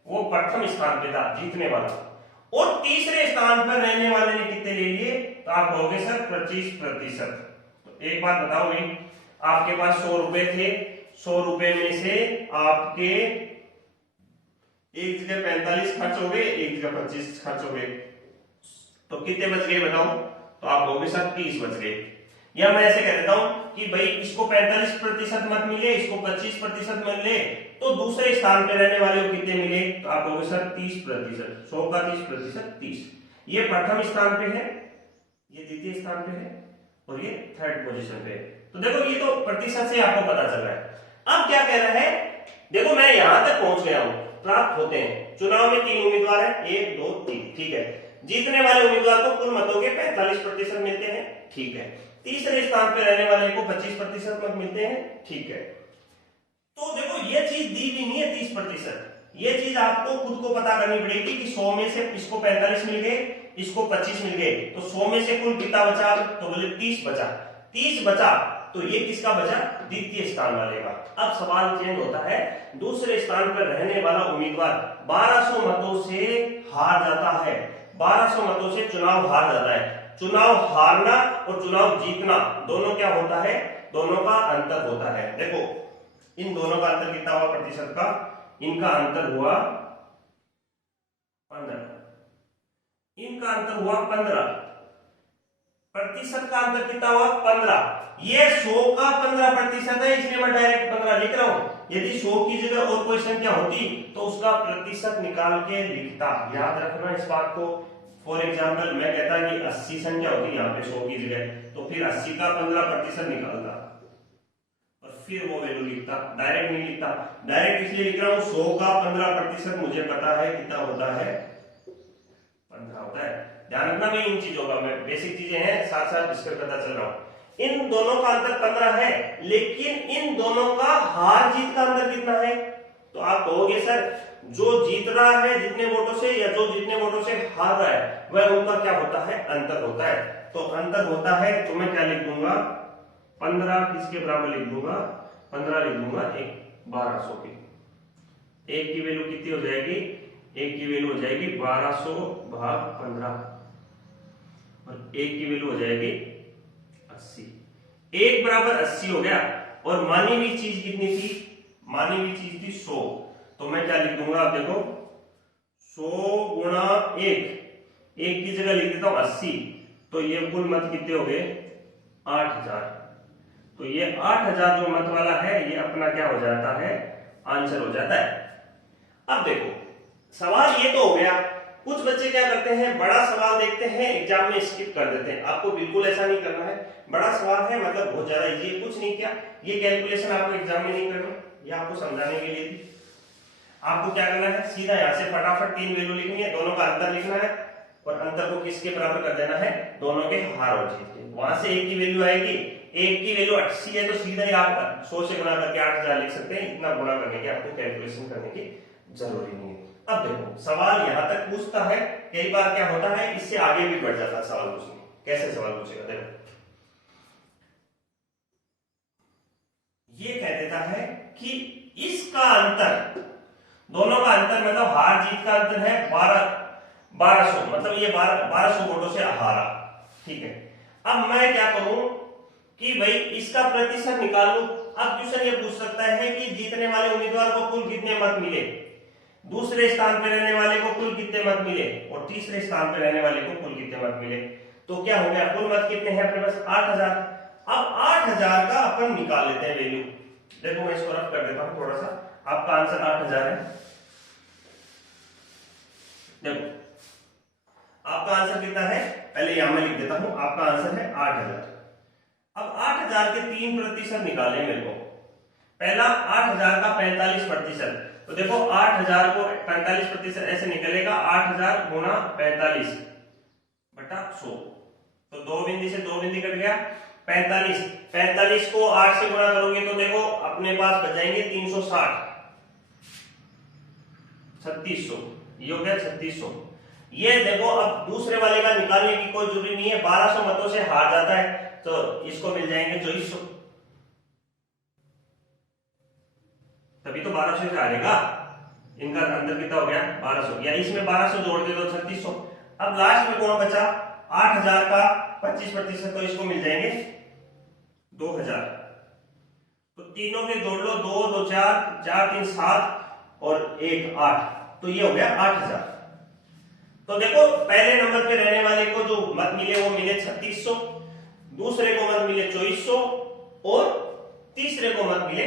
वो प्रथम स्थान पे था, जीतने वाला। और तीसरे स्थान पर रहने वाले ने कितने ले लिए, तो आप कहोगे सर 25%। तो एक बात बताओ भाई, आपके पास 100 रुपए थे, 100 रुपए में से आपके एक जगह 45 खर्च हो गए, एक जगह 25 खर्च हो गए, तो कितने बच गए बताओ, तो आप कहोगे सर 30 बच गए। या मैं ऐसे कह देता हूं कि भाई इसको 45% मत मिले, इसको 25% मिले, तो दूसरे स्थान पे रहने वाले को कितने मिले, तो आप कहोगे सर 30%। 100 का 30%, 30। ये प्रथम स्थान पे है, ये द्वितीय स्थान पे है, और ये थर्ड पोजीशन पे है। तो देखो ये तो प्रतिशत से आपको पता चल रहा है। अब क्या कह रहा है, देखो मैं यहां तक पहुंच गया हूं, प्राप्त होते हैं। चुनाव में 3 उम्मीदवार है, 1 2 3, ठीक है। जीतने वाले उम्मीदवार को कुल मतों के 45% मिलते हैं, ठीक है। तीसरे स्थान पर रहने वाले को 25% मत मिलते हैं, ठीक है। तो देखो ये चीज दी भी नहीं है 30%, ये चीज आपको खुद को पता करनी पड़ेगी कि 100 में से इसको 45 मिल गए, इसको 25 मिल गए, तो 100 में से कुल कितना बचा, तो बोले 30 बचा। 30 बचा तो ये किसका बचा, द्वितीय स्थान वाले का। अब सवाल चेंज होता है, दूसरे स्थान पर रहने वाला उम्मीदवार 1200 मतों से हार जाता है, 1200 मतों से चुनाव हार जाता है। चुनाव हारना और चुनाव जीतना दोनों क्या होता है, दोनों का अंतर होता है। देखो इन दोनों का अंतर कितना हुआ प्रतिशत का, इनका अंतर हुआ 15, इनका अंतर हुआ 15, प्रतिशत का अंतर कितना हुआ 15। ये 100 का 15% है, इसलिए मैं डायरेक्ट 15 लिख रहा हूं। यदि 100 की जगह और कोई संख्या होती तो उसका प्रतिशत निकाल के लिखता, याद रखना इस बात को। फॉर एग्जाम्पल मैं कहता कि 80 संख्या होती यहाँ पे 100 की जगह, तो फिर 80 का 15% निकालता और फिर वो वैल्यू लिखता, डायरेक्ट नहीं लिखता। डायरेक्ट इसलिए लिख रहा हूं 100 का 15% मुझे पता है कितना होता है, 15 होता है। ध्यान रखना मैं इन चीजों का, मैं बेसिक चीजें हैं साथ साथ डिस्कस करता चल रहा हूं। इन दोनों का अंतर 15 है, लेकिन इन दोनों का हार जीत का अंतर कितना है, तो आप कहोगे सर जो जीत रहा है जितने वोटों से या जो जितने वोटों से हार रहा है वह उनका क्या होता है, अंतर होता है। तो अंतर होता है तो मैं क्या लिख दूंगा, 15 किसके बराबर लिख दूंगा, 15 लिख दूंगा, एक 1200 की। एक की वैल्यू कितनी हो जाएगी, एक की वैल्यू हो जाएगी 1200 भाग 15 और एक की वैल्यू हो जाएगी 80। एक बराबर 80 हो गया। और मानी हुई चीज कितनी थी, मानी हुई चीज थी 100, तो मैं क्या लिख दूंगा, आप देखो 100 गुणा 1, एक की जगह लिख देता हूं 80, तो ये कुल मत कितने हो गए 8000। तो ये 8000 जो मत वाला है ये अपना क्या हो जाता है, आंसर हो जाता है। अब देखो सवाल ये तो हो गया, कुछ बच्चे क्या करते हैं, बड़ा सवाल देखते हैं एग्जाम में स्किप कर देते हैं। आपको बिल्कुल ऐसा नहीं करना है, बड़ा सवाल है मतलब बहुत ज्यादा इजी है, कुछ नहीं किया, ये कैलकुलेशन आपको एग्जाम में नहीं करना, ये आपको समझाने के लिए थी। आपको क्या करना है, सीधा यहाँ से फटाफट 3 वैल्यू लिखनी है, दोनों का अंतर लिखना है और अंतर को किसके बराबर कर देना है, दोनों के हार और जीत के। वहां से एक की वैल्यू आएगी, एक की वैल्यू 80 है तो सीधा ही आप 100 से गुणा करके 8000 लिख सकते हैं, इतना गुणा करने की आपको कैलकुलेशन करने की जरूरी नहीं है। अब देखो सवाल यहां तक पूछता है, कई बार क्या होता है इससे आगे भी बढ़ जाता है सवाल पूछने। कैसे सवाल पूछेगा, देखो ये कह देता है कि इसका अंतर, दोनों का अंतर मतलब हार जीत का अंतर है 1200, मतलब ये 1200 वोटों से हारा, ठीक है। अब मैं क्या करूं कि भाई इसका प्रतिशत निकाल लूं। अब क्वेश्चन ये पूछ सकता है कि जीतने वाले उम्मीदवार को कुल कितने मत मिले, दूसरे स्थान पर रहने वाले को कुल कितने मत मिले और तीसरे स्थान पर रहने वाले को कुल कितने मत मिले। तो क्या हो गया, कुल मत कितने हैं अपने पास 8000। अब 8000 का अपन निकाल लेते हैं वैल्यू। देखो मैं इसको रफ कर देता हूं थोड़ा सा, आपका आंसर 8000 है। देखो आपका आंसर कितना है, पहले यहां मैं लिख देता हूं, आपका आंसर है 8000। अब 8000 के 3% निकाले मेरे को। पहला 8000 का 45%, तो देखो 8000 को 45% ऐसे निकलेगा, 8000 गुणा 45 बटा 100, तो 2 बिंदी से 2 बिंदी कट गया। 45 को 8 से गुणा करोगे तो देखो अपने पास बचाएंगे 360, 3600, ये हो गया 3600। ये देखो अब दूसरे वाले का निकालने की कोई जरूरी नहीं है, 1200 मतों से हार जाता है, तो इसको मिल जाएंगे 2400, तभी तो 1200 से हारेगा। इनका अंतर कितना हो गया 1200, या इसमें 1200 जोड़ दे तो 3600। अब लास्ट में कौन बचा 8000 का 25%, तो इसको मिल जाएंगे 2000। तो तीनों के जोड़ लो, 2 2 4 4 3 7 और 1 8, तो ये हो गया 8000। तो देखो पहले नंबर पे रहने वाले को जो मत मिले वो मिले 3600, दूसरे को मत मिले 2400 और तीसरे को मत मिले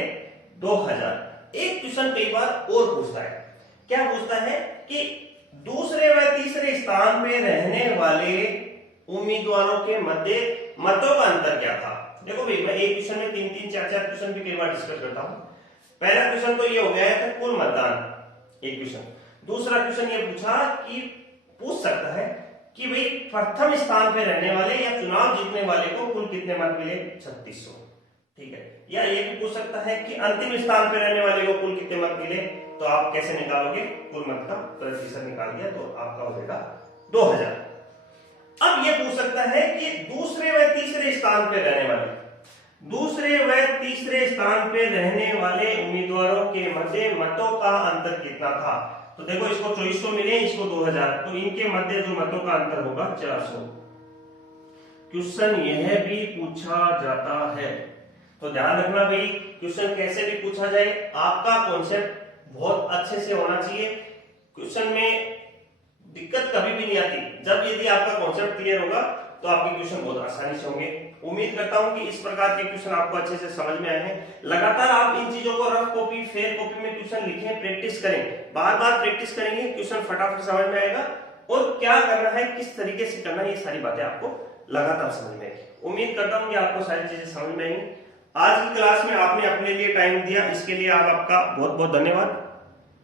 2000। एक क्वेश्चन कई बार और पूछता है, क्या पूछता है कि दूसरे व तीसरे स्थान पे रहने वाले उम्मीदवारों के मध्य मतों का अंतर क्या था। देखो भाई मैं एक क्वेश्चन में 3 4 क्वेश्चन भी कई बार डिस्कस करता हूं। पहला क्वेश्चन तो ये हो गया है कुल मतदान, एक क्वेश्चन। दूसरा क्वेश्चन ये पूछ सकता है कि भाई प्रथम स्थान पे रहने वाले या चुनाव जीतने वाले को कुल कितने मत मिले 3600, ठीक है। या ये भी पूछ सकता है कि अंतिम स्थान पे रहने वाले को कुल कितने मत मिले, तो आप कैसे निकालोगे, कुल मत का प्रतिशत निकाल दिया तो आपका हो जाएगा 2000। अब ये पूछ सकता है कि दूसरे व तीसरे स्थान पे रहने वाले उम्मीदवारों के मध्य मतों का अंतर कितना था। तो देखो इसको 2400 मिले, इसको 2000, तो इनके मध्य जो मतों का अंतर होगा 400। क्वेश्चन यह भी पूछा जाता है, तो ध्यान रखना भाई क्वेश्चन कैसे भी पूछा जाए आपका कॉन्सेप्ट बहुत अच्छे से होना चाहिए। क्वेश्चन में दिक्कत कभी भी नहीं आती जब यदि आपका कॉन्सेप्ट क्लियर होगा तो आपके क्वेश्चन बहुत आसानी से होंगे। उम्मीद करता हूं कि इस प्रकार के क्वेश्चन आपको अच्छे से समझ में आए हैं। लगातार आप इन चीजों को रफ कॉपी फेयर कॉपी में क्वेश्चन लिखें, प्रैक्टिस करें, बार बार प्रैक्टिस करेंगे, क्वेश्चन फटाफट समझ में आएगा और क्या करना है किस तरीके से करना है ये सारी बातें आपको लगातार समझ में आएगी। उम्मीद करता हूं कि आपको सारी चीजें समझ में आएंगी। आज की क्लास में आपने अपने लिए टाइम दिया, इसके लिए आपका बहुत बहुत धन्यवाद।